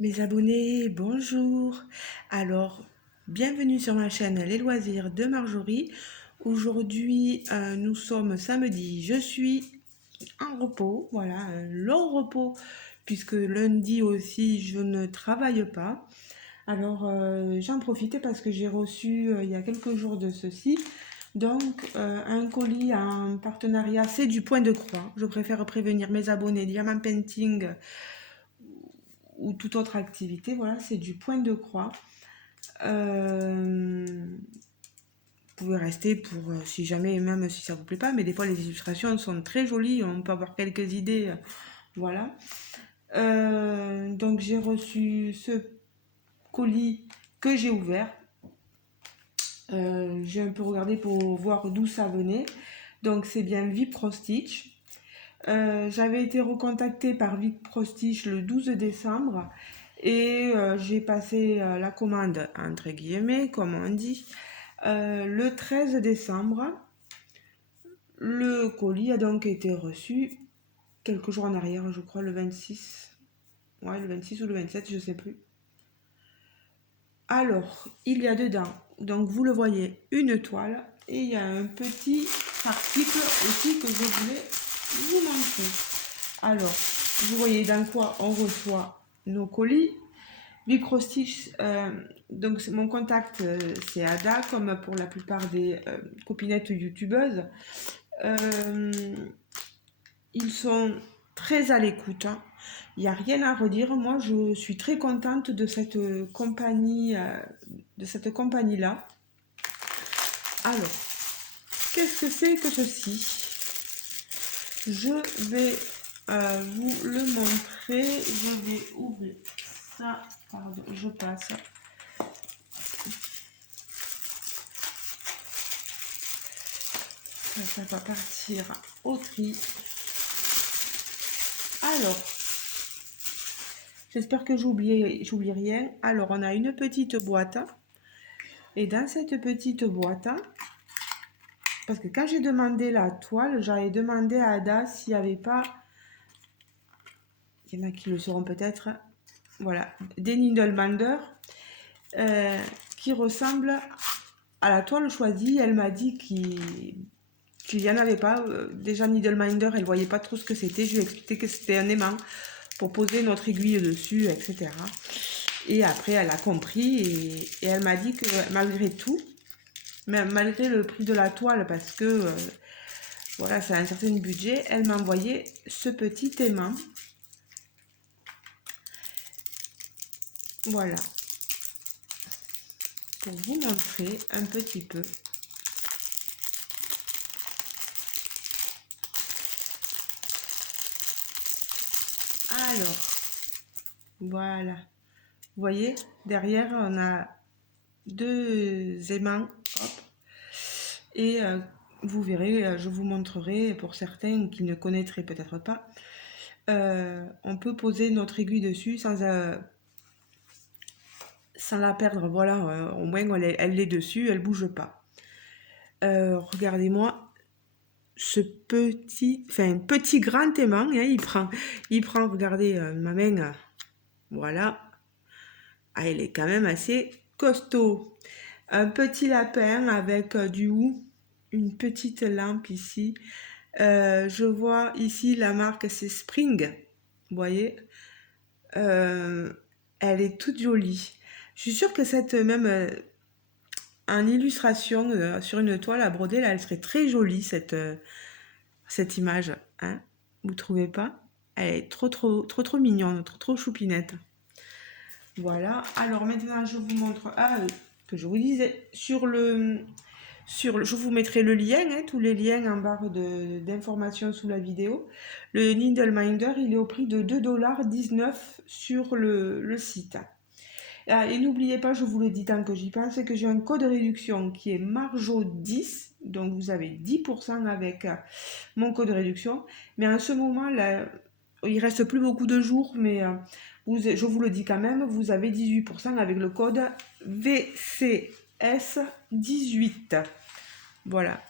Mes abonnés, bonjour. Alors, bienvenue sur ma chaîne Les Loisirs de Marjorie. Aujourd'hui, nous sommes samedi. Je suis en repos, voilà, un long repos, puisque lundi aussi, je ne travaille pas. Alors, j'en profite parce que j'ai reçu, il y a quelques jours de ceci, donc un colis en partenariat, c'est du Point de Croix. Je préfère prévenir mes abonnés, Diamant Painting ou toute autre activité. Voilà, c'est du Point de Croix. Vous pouvez rester pour si jamais, même si ça vous plaît pas, mais des fois les illustrations sont très jolies, on peut avoir quelques idées. Voilà. Donc j'ai reçu ce colis que j'ai ouvert. J'ai un peu regardé pour voir d'où ça venait. Donc c'est bien Vip Stitch. J'avais été recontactée par Vic Prostich le 12 décembre et j'ai passé la commande, entre guillemets, comme on dit, le 13 décembre. Le colis a donc été reçu quelques jours en arrière, je crois le 26. Ouais, le 26 ou le 27, je sais plus. Alors, il y a dedans, donc vous le voyez, une toile et il y a un petit article aussi que je voulais vous montrer. Alors, vous voyez dans quoi on reçoit nos colis. Microstitch, donc mon contact c'est Ada, comme pour la plupart des copinettes youtubeuses. Ils sont très à l'écoute, hein. Il n'y a rien à redire. Moi, je suis très contente de cette compagnie, là. Alors, qu'est-ce que c'est que ceci? Je vais vous le montrer. Je vais ouvrir ça. Pardon, je passe. Ça va partir au tri. Alors, j'espère que j'oublie rien. Alors, on a une petite boîte. Et dans cette petite boîte, parce que quand j'ai demandé la toile, j'avais demandé à Ada s'il n'y avait pas, il y en a qui le sauront peut-être, voilà, des Needleminder qui ressemblent à la toile choisie. Elle m'a dit qu'il n'y en avait pas. Déjà, Needleminder, elle ne voyait pas trop ce que c'était. Je lui ai expliqué que c'était un aimant pour poser notre aiguille dessus, etc. Et après, elle a compris et elle m'a dit que malgré tout, malgré le prix de la toile, parce que voilà, ça a un certain budget, elle m'a envoyé ce petit aimant. Voilà, pour vous montrer un petit peu. Alors, voilà. Vous voyez, derrière, on a deux aimants. Hop. Et vous verrez, je vous montrerai pour certains qui ne connaîtraient peut-être pas. On peut poser notre aiguille dessus sans la perdre. Voilà, au moins elle est dessus, elle bouge pas. Regardez-moi ce petit grand aimant, hein, il prend, regardez ma main, voilà. Ah, elle est quand même assez costaud. Un petit lapin avec du hou, une petite lampe ici. Je vois ici la marque, c'est Spring. Vous voyez, elle est toute jolie. Je suis sûre que cette même en illustration sur une toile à broder, là, elle serait très jolie cette image. Hein, vous trouvez pas? Elle est trop mignonne, trop choupinette. Voilà. Alors maintenant, je vous montre que je vous disais je vous mettrai le lien, hein, tous les liens en barre d'informations sous la vidéo. Le Needleminder, il est au prix de 2,19 $ sur le site. Et n'oubliez pas, je vous le dis tant que j'y pense, que j'ai un code de réduction qui est Marjo10, donc vous avez 10% avec mon code de réduction. Mais en ce moment, là, il reste plus beaucoup de jours, mais je vous le dis quand même, vous avez 18% avec le code VCS18. Voilà.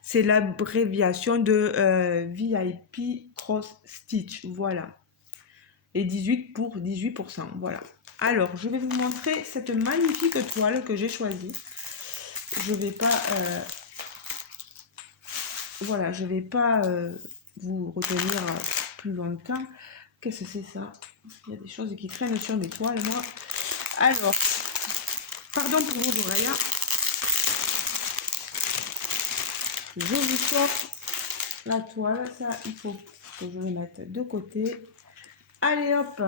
C'est l'abréviation de VIP Cross Stitch. Voilà. et 18 pour 18%. Voilà. Alors, je vais vous montrer cette magnifique toile que j'ai choisie. Je vais pas... voilà, je vais pas vous retenir plus longtemps. Qu'est-ce que c'est ça? Il y a des choses qui traînent sur mes toiles, moi. Alors, pardon pour vos oreilles. Je vous sors la toile. Ça, il faut que je le mette de côté. Allez, hop.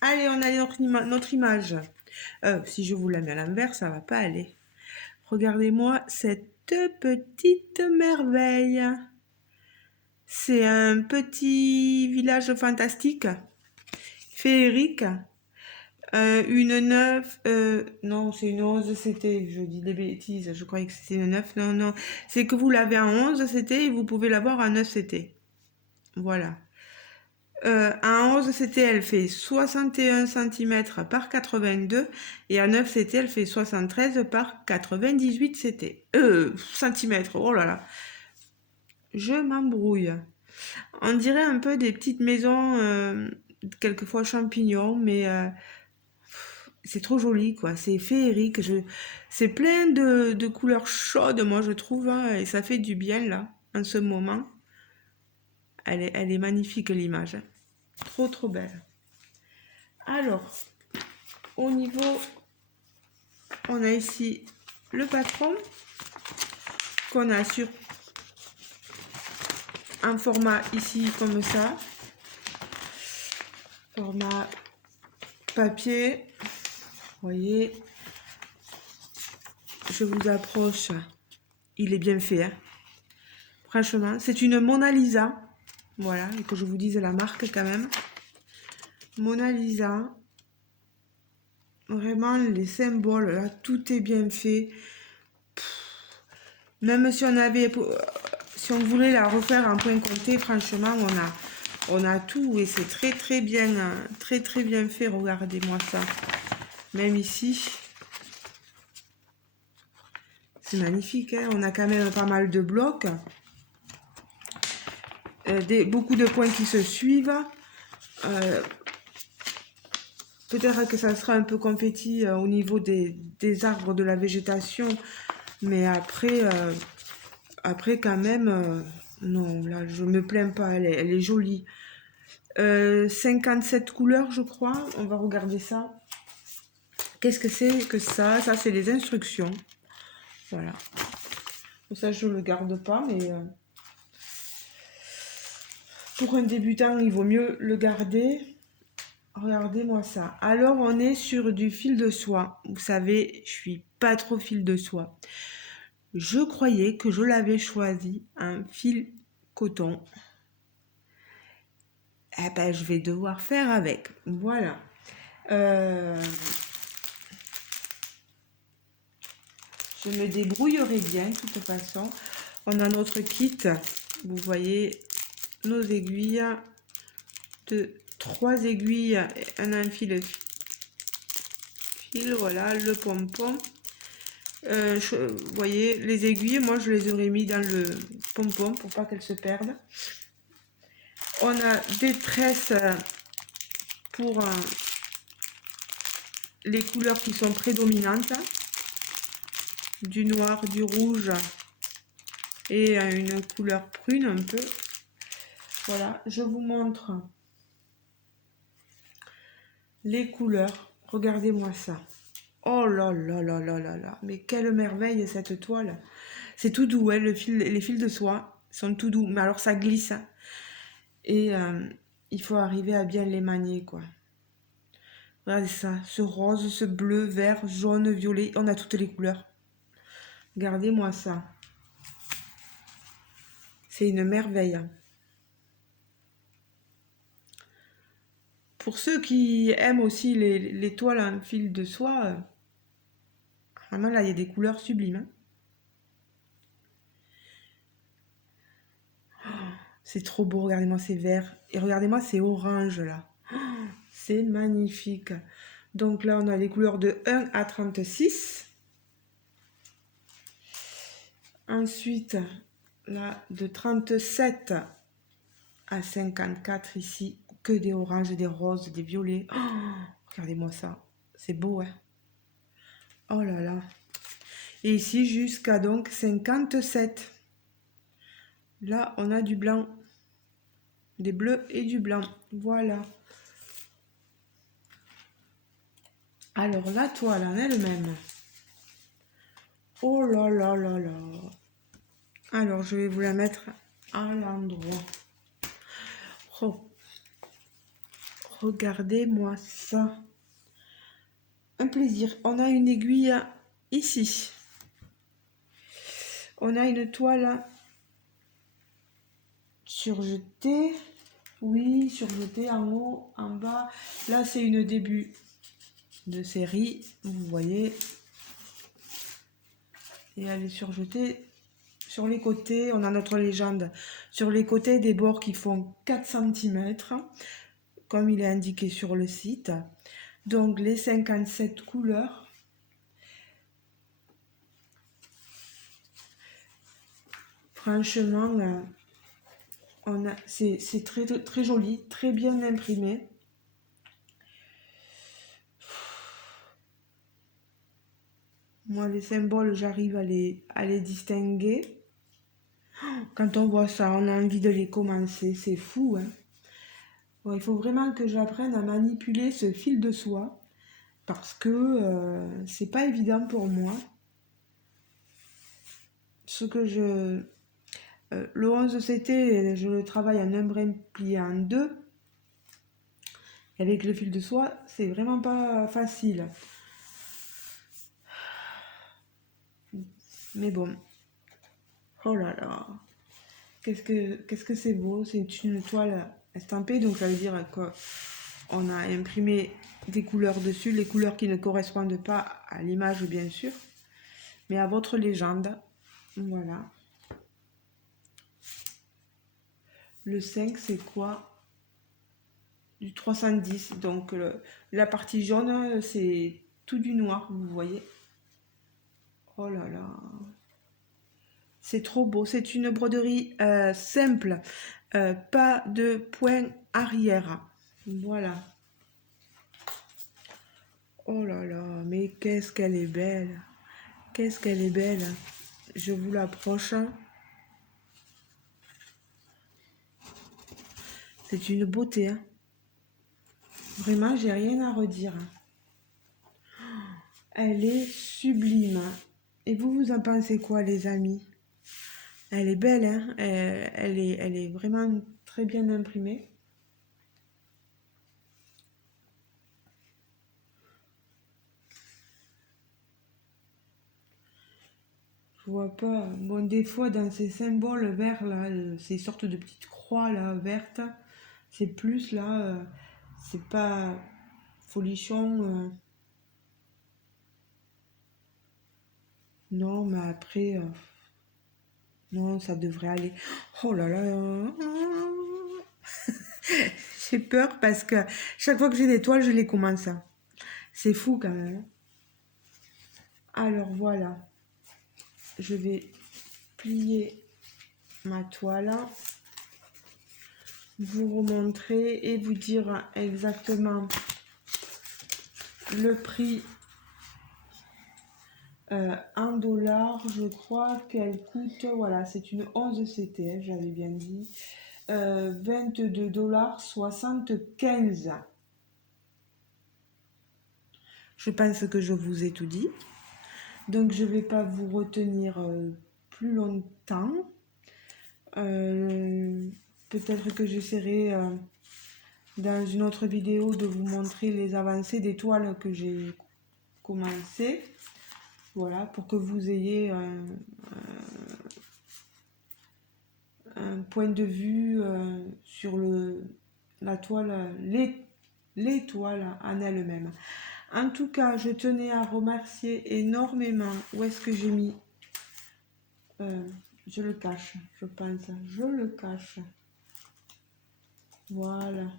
Allez, on a notre image. Si je vous la mets à l'envers, ça va pas aller. Regardez-moi cette petite merveille. C'est un petit village fantastique, féerique. Une 9, non, c'est une 11, c'était, je dis des bêtises, je croyais que c'était une 9, non, non. C'est que vous l'avez en 11, c'était, et vous pouvez l'avoir en 9, c'était. Voilà. En 11 CT, elle fait 61 cm par 82 et à 9 CT, elle fait 73 par 98 CT. Cm, oh là là. Je m'embrouille. On dirait un peu des petites maisons, quelquefois champignons, mais c'est trop joli, quoi. C'est féerique. C'est plein de couleurs chaudes, moi, je trouve, hein, et ça fait du bien, là, en ce moment. Elle est magnifique, l'image. Trop, trop belle. Alors, au niveau, on a ici le patron qu'on a sur un format ici comme ça, format papier. Vous voyez, je vous approche, il est bien fait, hein. Franchement, c'est une Mona Lisa, voilà, et que je vous dise la marque quand même. Mona Lisa, vraiment les symboles, là, tout est bien fait. Même si on voulait la refaire en point compté, franchement, on a tout et c'est très bien fait. Regardez-moi ça. Même ici, c'est magnifique, hein. On a quand même pas mal de blocs, beaucoup de points qui se suivent. Peut-être que ça sera un peu confetti au niveau des arbres de la végétation, mais après quand même, non, là je me plains pas, elle est jolie. 57 couleurs, je crois. On va regarder ça. Qu'est-ce que c'est que ça? Ça, c'est les instructions. Voilà. Ça, je ne le garde pas, mais pour un débutant, il vaut mieux le garder. Regardez-moi ça. Alors, on est sur du fil de soie. Vous savez, je suis pas trop fil de soie. Je croyais que je l'avais choisi un fil coton. Eh ben, je vais devoir faire avec. Voilà. Je me débrouillerai bien, de toute façon. On a notre kit. Vous voyez nos aiguilles. 3 aiguilles et un fil. Voilà, le pompon. Vous voyez, les aiguilles, moi, je les aurais mis dans le pompon pour pas qu'elles se perdent. On a des tresses pour les couleurs qui sont prédominantes. Du noir, du rouge et une couleur prune un peu. Voilà, je vous montre les couleurs. Regardez-moi ça. Oh là là là là là là. Mais quelle merveille cette toile. C'est tout doux, hein, les fils de soie sont tout doux. Mais alors ça glisse. Hein. Et il faut arriver à bien les manier, quoi. Regardez ça. Ce rose, ce bleu, vert, jaune, violet. On a toutes les couleurs. Regardez-moi ça. C'est une merveille. Pour ceux qui aiment aussi les toiles en fil de soie, vraiment là, il y a des couleurs sublimes. Hein. Oh, c'est trop beau, regardez-moi, c'est vert. Et regardez-moi, c'est orange là. Oh, c'est magnifique. Donc là, on a les couleurs de 1 à 36. Ensuite, là, de 37 à 54 ici. que des oranges, des roses, des violets. Oh, regardez-moi ça. C'est beau, hein? Oh là là. Et ici, jusqu'à donc 57. Là, on a du blanc. Des bleus et du blanc. Voilà. Alors, la toile en elle-même. Oh là là là là. Alors, je vais vous la mettre à l'endroit. Oh. Regardez-moi ça. Un plaisir. On a une aiguille ici. On a une toile surjetée. Oui, surjetée en haut, en bas. Là, c'est une début de série. Vous voyez. Et elle est surjetée sur les côtés. On a notre légende sur les côtés des bords qui font 4 cm. Comme il est indiqué sur le site. Donc, les 57 couleurs. Franchement, c'est très, très joli, très bien imprimé. Moi, les symboles, j'arrive à les distinguer. Quand on voit ça, on a envie de les commencer. C'est fou, hein. Bon, il faut vraiment que j'apprenne à manipuler ce fil de soie parce que c'est pas évident pour moi. Ce que le 11CT, je le travaille en un brin plié en deux. Et avec le fil de soie, c'est vraiment pas facile. Mais bon. Oh là là. Qu'est-ce que c'est beau. C'est une toile estampée, donc ça veut dire qu'on a imprimé des couleurs dessus, les couleurs qui ne correspondent pas à l'image bien sûr, mais à votre légende. Voilà. Le 5, c'est quoi? Du 310. Donc la partie jaune, c'est tout du noir, vous voyez. Oh là là. C'est trop beau. C'est une broderie simple. Pas de point arrière. Voilà. Oh là là, mais qu'est-ce qu'elle est belle. Qu'est-ce qu'elle est belle. Je vous l'approche. C'est une beauté. Hein. Vraiment, j'ai rien à redire. Elle est sublime. Et vous en pensez quoi, les amis? Elle est belle, hein? Elle est vraiment très bien imprimée. Je vois pas. Bon, des fois, dans ces symboles verts, là, ces sortes de petites croix, là, vertes, c'est plus, là, c'est pas folichon. Non, mais après, non, ça devrait aller. Oh là là. J'ai peur parce que chaque fois que j'ai des toiles, je les commence. C'est fou quand même. Alors voilà. Je vais plier ma toile, vous remontrer et vous dire exactement le prix en dollars. Je crois qu'elle coûte, voilà, c'est une 11CT, hein, j'avais bien dit, 22,75 $. Je pense que je vous ai tout dit. Donc je ne vais pas vous retenir plus longtemps. Peut-être que j'essaierai dans une autre vidéo de vous montrer les avancées des toiles que j'ai commencé. Voilà, pour que vous ayez un point de vue sur la toile, les toiles en elles-mêmes. En tout cas, je tenais à remercier énormément. Où est-ce que j'ai mis je le cache, je pense. Je le cache. Voilà.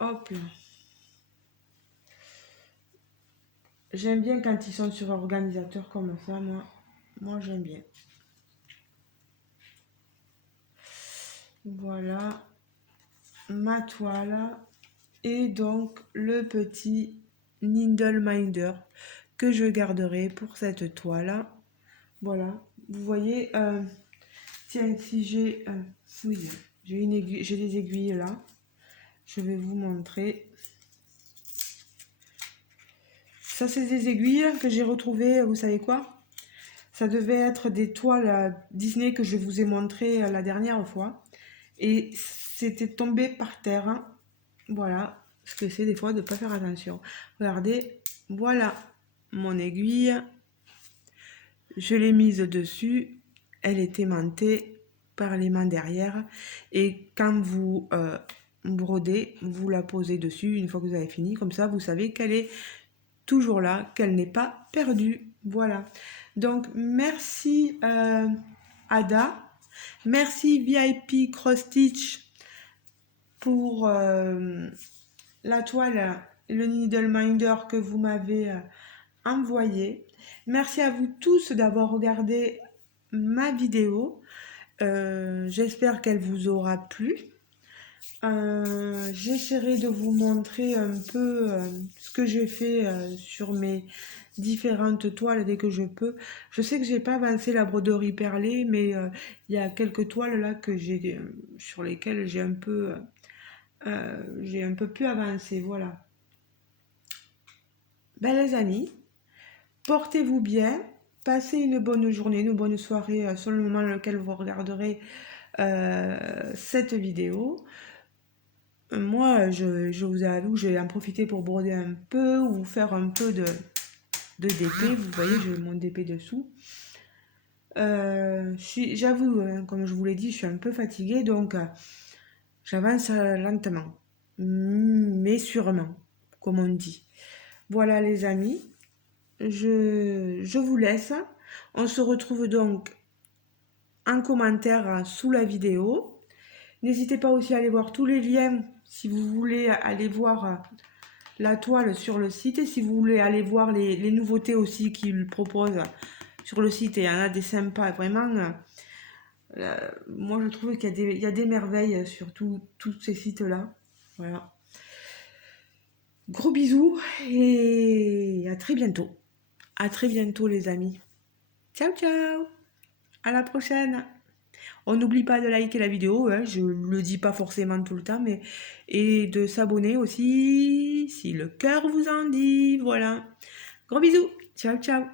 Hop là. J'aime bien quand ils sont sur organisateur comme ça, moi j'aime bien. Voilà. ma toile et donc le petit Needle Minder que je garderai pour cette toile. Voilà, vous voyez, tiens, si j'ai, oui, j'ai une aiguille, j'ai des aiguilles là. Je vais vous montrer. Ça, c'est des aiguilles que j'ai retrouvées, vous savez quoi? Ça devait être des toiles Disney que je vous ai montré la dernière fois. Et c'était tombé par terre, hein. Voilà ce que c'est des fois de ne pas faire attention. Regardez, voilà mon aiguille. Je l'ai mise dessus. Elle est aimantée par les mains derrière. Et quand vous brodez, vous la posez dessus une fois que vous avez fini. Comme ça, vous savez qu'elle est toujours là, qu'elle n'est pas perdue. Voilà. Donc, merci Ada. Merci VIP Cross Stitch pour la toile, le Needle Minder que vous m'avez envoyé. Merci à vous tous d'avoir regardé ma vidéo. J'espère qu'elle vous aura plu. J'essaierai de vous montrer un peu ce que j'ai fait sur mes différentes toiles dès que je peux. Je sais que j'ai pas avancé la broderie perlée, mais il y a quelques toiles là que j'ai sur lesquelles j'ai un peu pu avancer. Voilà. Ben les amis, portez-vous bien, passez une bonne journée, une bonne soirée sur le moment dans lequel vous regarderez cette vidéo. Moi, je vous avoue, je vais en profiter pour broder un peu ou faire un peu de DP. Vous voyez, j'ai mon DP dessous. J'avoue, hein, comme je vous l'ai dit, je suis un peu fatiguée, donc j'avance lentement, mais sûrement, comme on dit. Voilà les amis, je vous laisse. On se retrouve donc en commentaire sous la vidéo. N'hésitez pas aussi à aller voir tous les liens si vous voulez aller voir la toile sur le site et si vous voulez aller voir les nouveautés aussi qu'il propose sur le site. Et il y en a des sympas, vraiment. Moi, je trouve qu'il y a des merveilles sur tous ces sites-là. Voilà. Gros bisous et à très bientôt. À très bientôt les amis. Ciao ciao. À la prochaine. On n'oublie pas de liker la vidéo, hein, je le dis pas forcément tout le temps, mais et de s'abonner aussi si le cœur vous en dit. Voilà. Gros bisous. Ciao ciao.